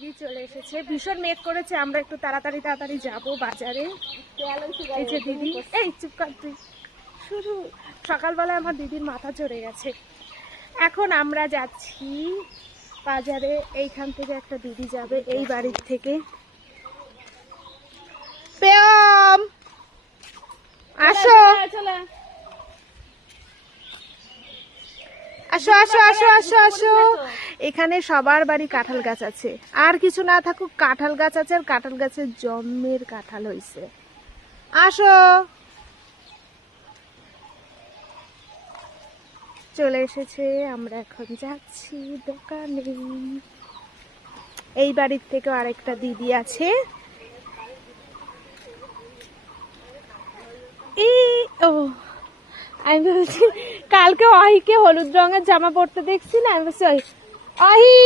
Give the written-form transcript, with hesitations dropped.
দিদি চলে এসেছে, ভীষণ মেঘ করেছে, আমরা একটু তাড়াতাড়ি যাব বাজারে। এই যে দিদি, এই চুপ কর তুই, শুধু সকালবেলা আমার দিদির মাথা চড়ে গেছে। এখন আমরা যাচ্ছি বাজারে, এইখান থেকে একটা দিদি যাবে এই বাড়ির থেকে। প্রেম আসো আসো আসো আসো আসো আসো। এখানে সবার বাড়ি কাঁঠাল গাছ আছে, আর কিছু না থাকুক কাঁঠাল গাছ আছে, আর কাঁঠাল গাছের জন্মের কাঁঠাল হইছে। আসো, চলে এসেছে, আমরা এখন যাচ্ছি দোকানে। এই বাড়ির থেকে আরেকটা দিদি আছে। ও আমি বলছি কালকে অহিকে হলুদ রঙের জামা পরতে দেখছি না, আমি বলছি অহি